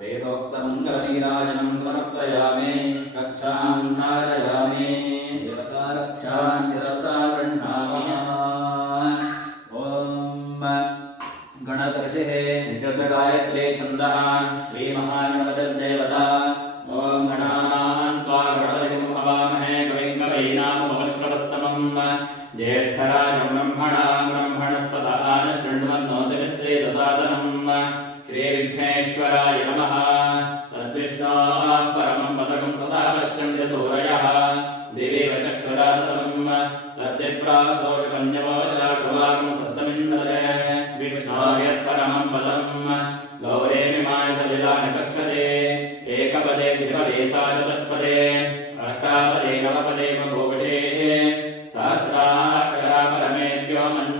वेदोक्तमङ्गलनीराजनं समर्पयामि कक्षां धारयामि देवतारक्षां शिरसा गृह्णामि ॐ गणतर्षिः निषद्गायत्रे छन्दः श्रीमहागणपतिर्देवता ॐ गणानां त्वा गणपतिं हवामहे कविं कवीनामुपश्रवस्तमं ज्येष्ठराजं ब्रह्मणस्पत आनशृण्वन्नोतिभिस्सेदसादनं श्रीविघ्नेश्वराय नमः तद्विष्णोः परमं पदकं सदा पश्यन्ति सूरयः दिवेव चक्षुरातलं तद्विप्रासो विपन्यवोजागृवाकं सस्समिन्धते विष्णोर्यत्परमं पदं गौरेमिमाय सलिलानि कक्षते एकपदे द्विपदे साचतुष्पदे अष्टापदे नवपदे बभूषे सहस्राक्षरा परमेभ्यो मन्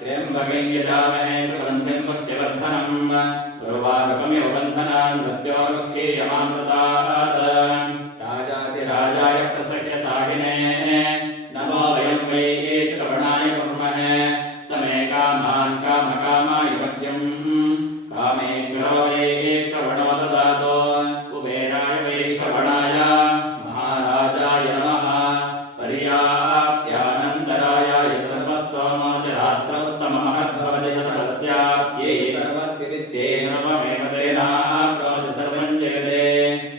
त्र्यम्बकं यजामहे सुगन्धिं पुष्टिवर्धनम् उर्वारुकमिव बन्धनान् मृत्योर्मुक्षीयमामृतात् राजाधिराजाय प्रसह्य साहिने नमो वयं वै श्रवणाय कुर्महे तमे कामान् कामकामाय मह्यं कामेश्वरो वै श्रवणो ददातु कुबेराय वै श्रवणाय महाराजाय नमः पर्याप्त्यानन्दरायाय सर्वस्तोमोतिरात्र उत्तममहद्भवति सरस्याप्त्यै सर्वस्य विद्ये सर्वमेव तेनाप्नोति सर्वं जगते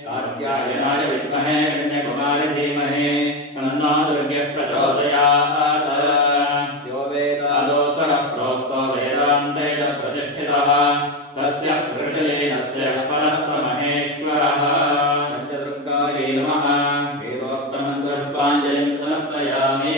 कात्यायनाय विद्महे कन्याकुमारि धीमहि तन्नो दुर्गः प्रचोदयात् यो वेदादोऽसरः प्रोक्तो वेदान्ते च प्रतिष्ठितः तस्य प्रकृतिलीनस्य परः स महेश्वरः पञ्चदुर्गायै नमः वेदोक्तमं पुष्पाञ्जलिं समर्पयामि